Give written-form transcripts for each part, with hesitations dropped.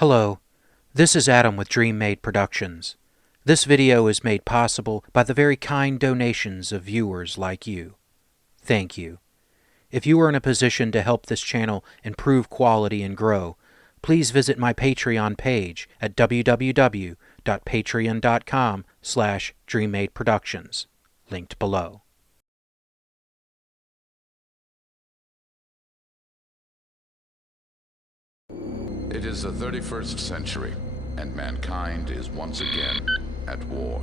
Hello, this is Adam with DreamMade Productions. This video is made possible by the very kind donations of viewers like you. Thank you. If you are in a position to help this channel improve quality and grow, please visit my Patreon page at www.patreon.com/DreamMadeProductions, linked below. It is the 31st century, and mankind is once again at war.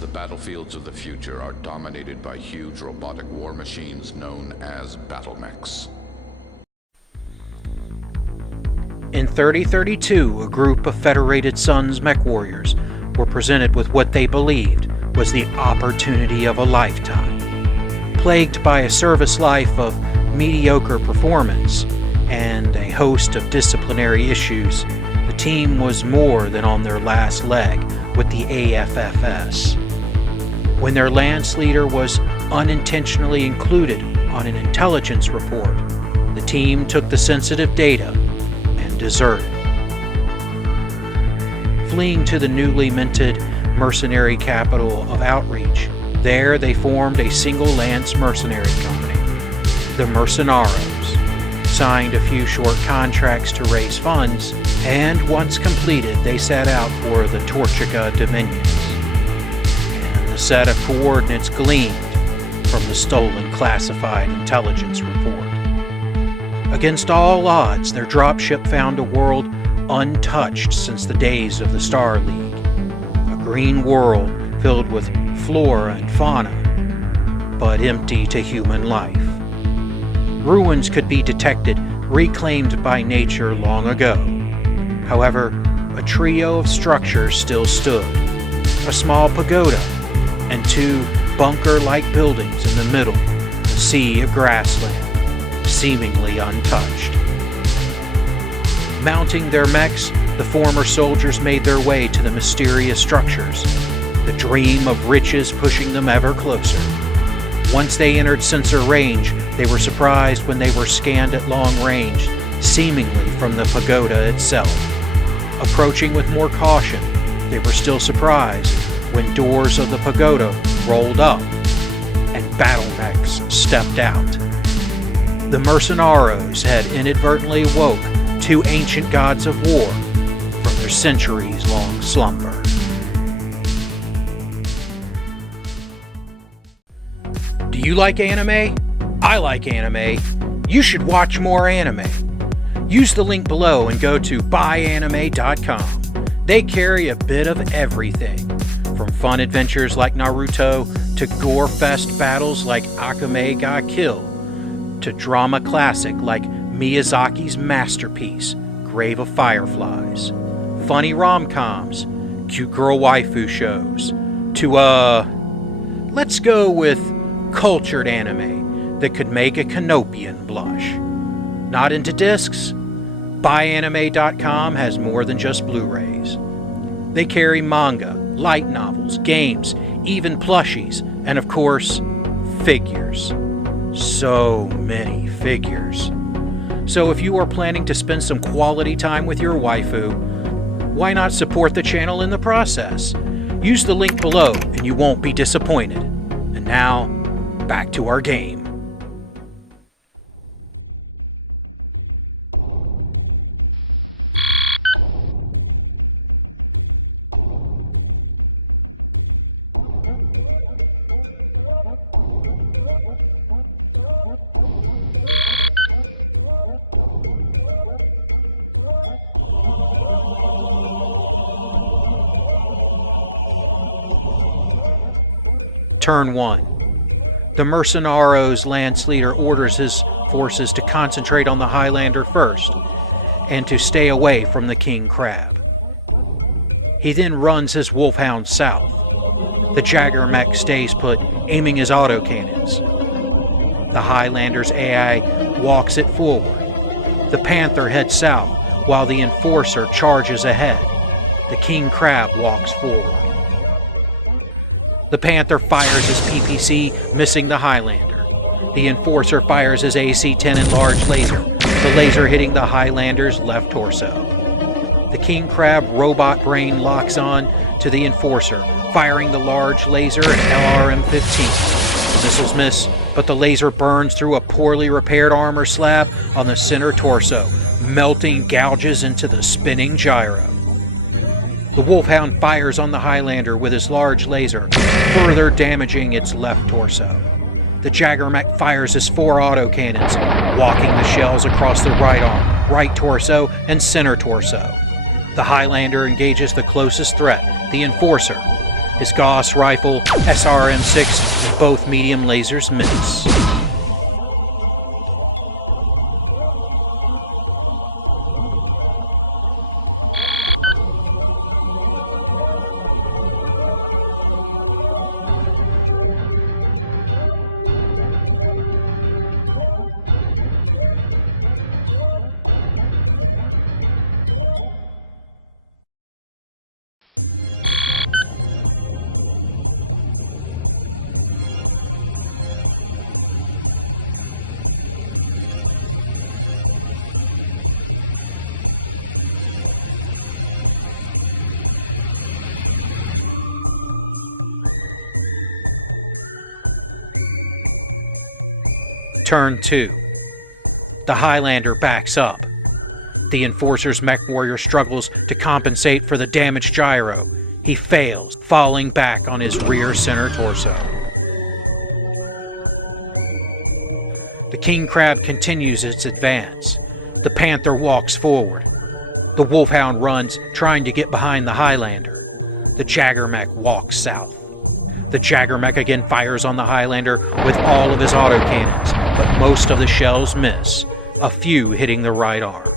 The battlefields of the future are dominated by huge robotic war machines known as battlemechs. In 3032, a group of Federated Suns mech warriors were presented with what they believed was the opportunity of a lifetime. Plagued by a service life of mediocre performance and a host of disciplinary issues, the team was more than on their last leg with the AFFS. When their lance leader was unintentionally included on an intelligence report, the team took the sensitive data and deserted. Fleeing to the newly minted mercenary capital of Outreach, there they formed a single lance mercenary company, the Mercenarios, signed a few short contracts to raise funds, and once completed they set out for the Torchica Dominions. And the set of coordinates gleaned from the stolen classified intelligence report. Against all odds, their dropship found a world untouched since the days of the Star League. A green world filled with flora and fauna, but empty to human life. Ruins could be detected, reclaimed by nature long ago. However, a trio of structures still stood. A small pagoda and two bunker-like buildings in the middle, a sea of grassland, seemingly untouched. Mounting their mechs, the former soldiers made their way to the mysterious structures, the dream of riches pushing them ever closer. Once they entered sensor range, they were surprised when they were scanned at long range, seemingly from the pagoda itself. Approaching with more caution, they were still surprised when doors of the pagoda rolled up and battlemechs stepped out. The Mercenarios had inadvertently awoke two ancient gods of war from their centuries-long slumber. Do you like anime? I like anime. You should watch more anime. Use the link below and go to buyAnime.com. They carry a bit of everything, from fun adventures like Naruto to gore-fest battles like Akame ga Kill, to drama classic like Miyazaki's masterpiece, Grave of Fireflies, funny rom-coms, cute girl waifu shows, to let's go with cultured anime that could make a Canopian blush. Not into discs? BuyAnime.com has more than just Blu-rays. They carry manga, light novels, games, even plushies, and of course, figures. So many figures. So if you are planning to spend some quality time with your waifu, why not support the channel in the process? Use the link below and you won't be disappointed. And now, back to our game. Turn 1. The Mercenarios lance leader orders his forces to concentrate on the Highlander first, and to stay away from the King Crab. He then runs his Wolfhound south. The Jagger mech stays put, aiming his autocannons. The Highlander's AI walks it forward. The Panther heads south, while the Enforcer charges ahead. The King Crab walks forward. The Panther fires his PPC, missing the Highlander. The Enforcer fires his AC-10 enlarged laser, the laser hitting the Highlander's left torso. The king crab robot brain locks on to the enforcer, firing the large laser and LRM-15. The missiles miss, but the laser burns through a poorly repaired armor slab on the center torso, melting gouges into the spinning gyro. The Wolfhound fires on the Highlander with his large laser, further damaging its left torso. The Jaggermech fires his 4 autocannons, walking the shells across the right arm, right torso, and center torso. The Highlander engages the closest threat, the Enforcer. His Gauss rifle, SRM-6, and both medium lasers miss. Turn 2. The Highlander backs up. The Enforcer's mech warrior struggles to compensate for the damaged gyro. He fails, falling back on his rear center torso. The king crab continues its advance. The panther walks forward. The wolfhound runs, trying to get behind the Highlander. The Jaggermech walks south. The Jaggermech again fires on the Highlander with all of his autocannons, but most of the shells miss, a few hitting the right arm.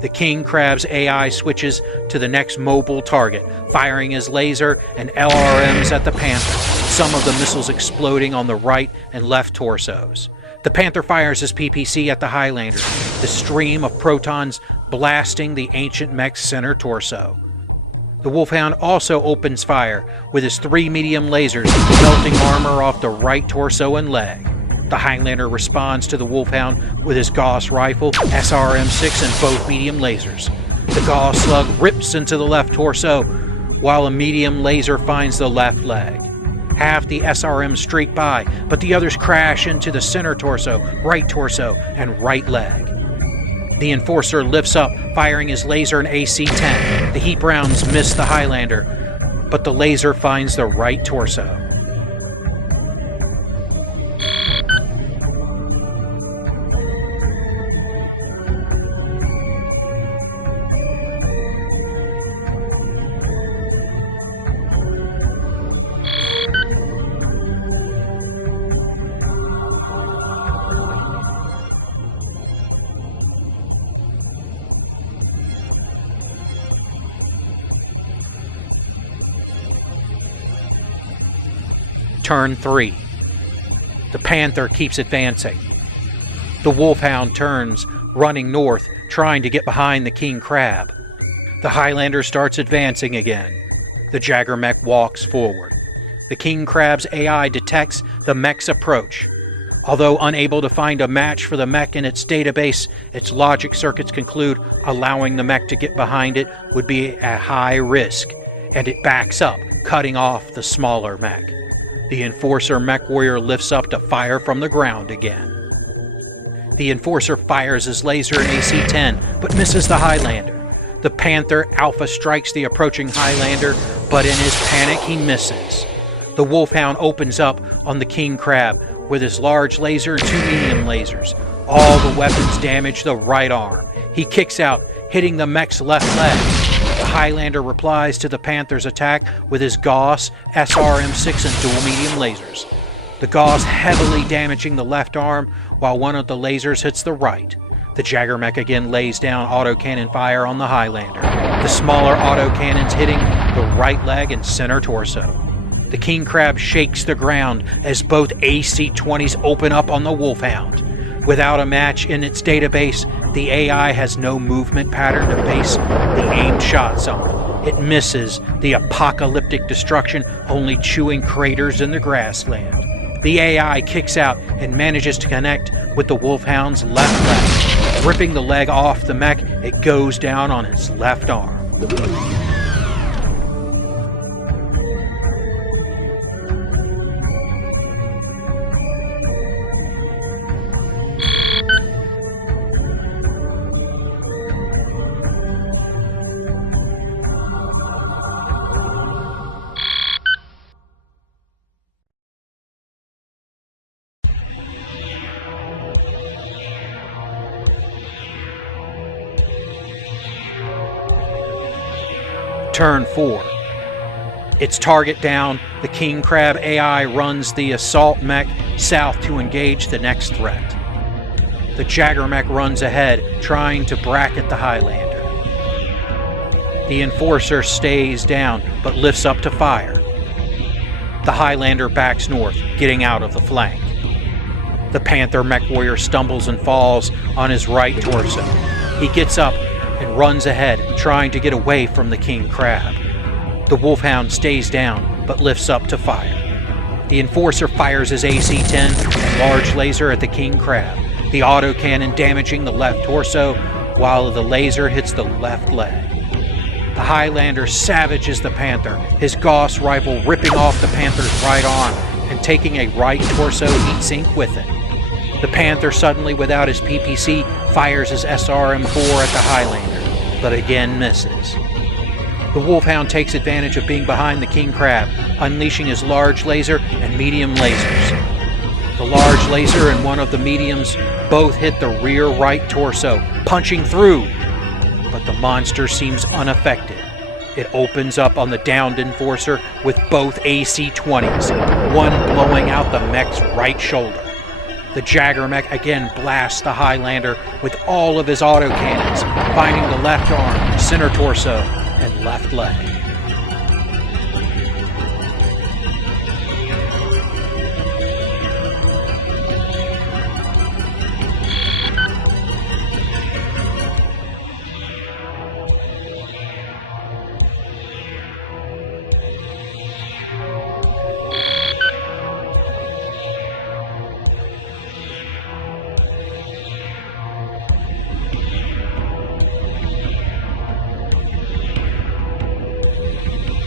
The king crab's AI switches to the next mobile target, firing his laser and LRMs at the panther, some of the missiles exploding on the right and left torsos. The panther fires his PPC at the Highlander, the stream of protons blasting the ancient mech's center torso. The Wolfhound also opens fire with his 3 medium lasers, melting armor off the right torso and leg. The Highlander responds to the Wolfhound with his Gauss rifle, SRM-6, and both medium lasers. The Gauss slug rips into the left torso, while a medium laser finds the left leg. Half the SRM streak by, but the others crash into the center torso, and right leg. The Enforcer lifts up, firing his laser and AC-10. The heap rounds miss the Highlander, but the laser finds the right torso. Turn 3. The panther keeps advancing. The wolfhound turns, running north, trying to get behind the king crab. The Highlander starts advancing again. The Jaggermech walks forward. The king crab's AI detects the mech's approach. Although unable to find a match for the mech in its database, its logic circuits conclude allowing the mech to get behind it would be a high risk, and it backs up, cutting off the smaller mech. The Enforcer mech warrior lifts up to fire from the ground again. The Enforcer fires his laser and AC-10, but misses the Highlander. The Panther Alpha strikes the approaching Highlander, but in his panic he misses. The Wolfhound opens up on the King Crab with his large laser and 2 medium lasers. All the weapons damage the right arm. He kicks out, hitting the mech's left leg. The Highlander replies to the Panther's attack with his Gauss, SRM-6, and dual medium lasers. The Gauss heavily damaging the left arm, while one of the lasers hits the right. The Jaggermech again lays down autocannon fire on the Highlander, the smaller autocannons hitting the right leg and center torso. The King Crab shakes the ground as both AC-20s open up on the Wolfhound. Without a match in its database, the AI has no movement pattern to base the aimed shots on. It misses the apocalyptic destruction, only chewing craters in the grassland. The AI kicks out and manages to connect with the Wolfhound's left leg. Ripping the leg off the mech, it goes down on its left arm. Turn 4. Its target down, the King Crab AI runs the assault mech south to engage the next threat. The Jagger mech runs ahead, trying to bracket the Highlander. The Enforcer stays down, but lifts up to fire. The Highlander backs north, getting out of the flank. The Panther mech warrior stumbles and falls on his right torso. He gets up and runs ahead, trying to get away from the King Crab. The Wolfhound stays down, but lifts up to fire. The Enforcer fires his AC-10 and large laser at the King Crab, the autocannon damaging the left torso, while the laser hits the left leg. The Highlander savages the Panther, his Gauss rifle ripping off the Panther's right arm and taking a right torso heatsink with it. The Panther, suddenly without his PPC, fires his SRM-4 at the Highlander, but again misses. The Wolfhound takes advantage of being behind the King Crab, unleashing his large laser and medium lasers. The large laser and one of the mediums both hit the rear right torso, punching through, but the monster seems unaffected. It opens up on the downed Enforcer with both AC-20s, one blowing out the mech's right shoulder. The Jagger mech again blasts the Highlander with all of his autocannons, finding the left arm, center torso, and left leg.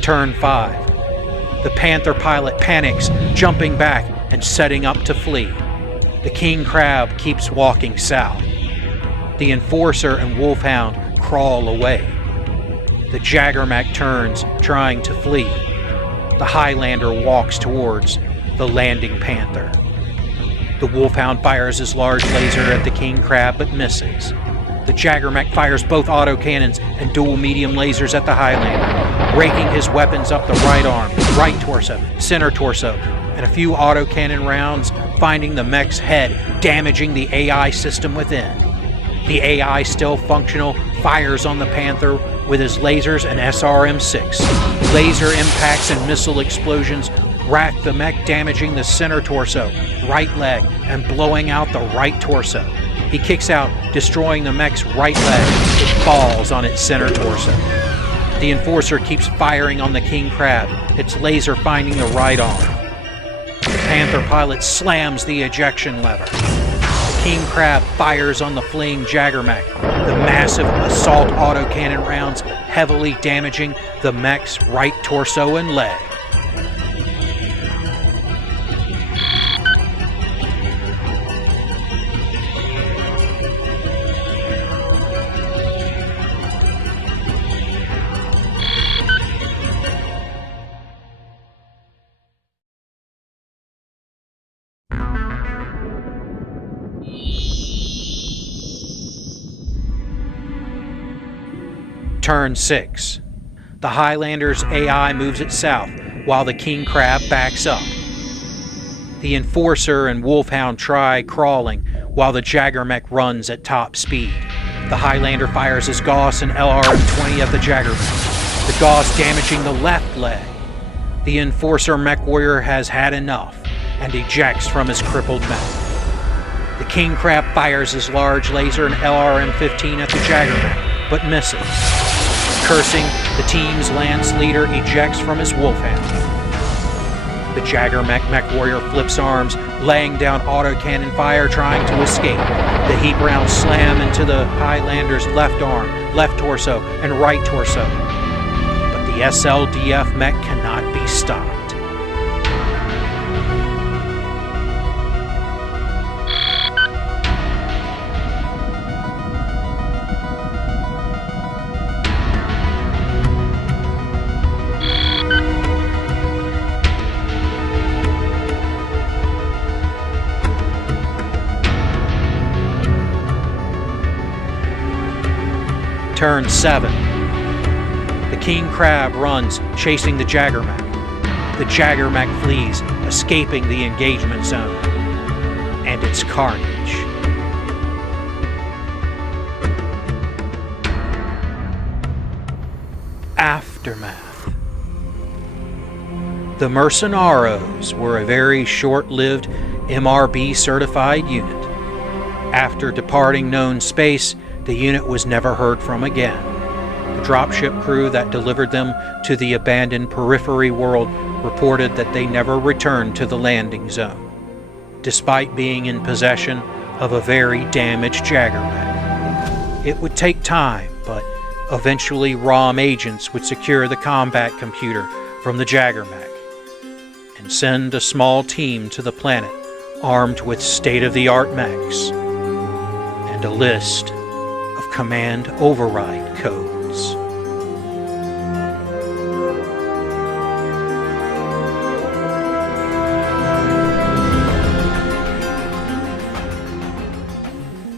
Turn 5. The Panther pilot panics, jumping back and setting up to flee. The King Crab keeps walking south. The Enforcer and Wolfhound crawl away. The Jagger mech turns, trying to flee. The Highlander walks towards the landing Panther. The Wolfhound fires his large laser at the King Crab but misses. The Jagger mech fires both autocannons and dual medium lasers at the Highlander, raking his weapons up the right arm, right torso, center torso, and a few autocannon rounds finding the mech's head, damaging the AI system within. The AI, still functional, fires on the Panther with his lasers and SRM-6. Laser impacts and missile explosions rack the mech, damaging the center torso, right leg, and blowing out the right torso. He kicks out, destroying the mech's right leg. It falls on its center torso. The Enforcer keeps firing on the King Crab, its laser finding the right arm. The Panther pilot slams the ejection lever. The King Crab fires on the fleeing Jagger mech, the massive assault autocannon rounds heavily damaging the mech's right torso and leg. Turn 6. The Highlander's AI moves it south, while the King Crab backs up. The Enforcer and Wolfhound try crawling, while the Jagger mech runs at top speed. The Highlander fires his Gauss and LRM-20 at the Jagger mech, the Gauss damaging the left leg. The Enforcer mech warrior has had enough, and ejects from his crippled mech. The King Crab fires his large laser and LRM-15 at the Jagger mech, but misses. Cursing, the team's Lance leader ejects from his Wolfhound. The Jagger mech warrior flips arms, laying down autocannon fire, trying to escape. The heat rounds slam into the Highlander's left arm, left torso, and right torso. But the SLDF mech cannot be stopped. Turn 7. The King Crab runs, chasing the Jaggermech. The Jaggermech flees, escaping the engagement zone. And it's carnage. Aftermath. The Mercenarios were a very short-lived MRB certified unit. After departing known space, the unit was never heard from again. The dropship crew that delivered them to the abandoned periphery world reported that they never returned to the landing zone, despite being in possession of a very damaged Jaggermech. It would take time, but eventually ROM agents would secure the combat computer from the Jaggermech and send a small team to the planet armed with state-of-the-art mechs and a list of command override codes.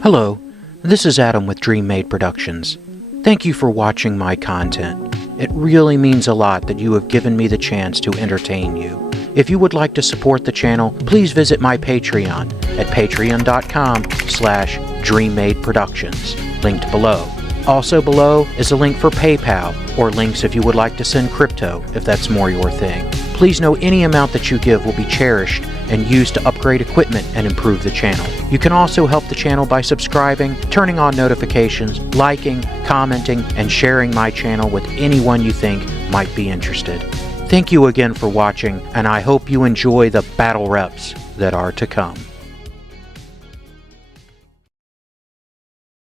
Hello, this is Adam with DreamMade Productions. Thank you for watching my content. It really means a lot that you have given me the chance to entertain you. If you would like to support the channel, please visit my Patreon at patreon.com/DreamMadeProductions, linked below. Also below is a link for PayPal, or links if you would like to send crypto, if that's more your thing. Please know any amount that you give will be cherished and used to upgrade equipment and improve the channel. You can also help the channel by subscribing, turning on notifications, liking, commenting, and sharing my channel with anyone you think might be interested. Thank you again for watching, and I hope you enjoy the battle reps that are to come.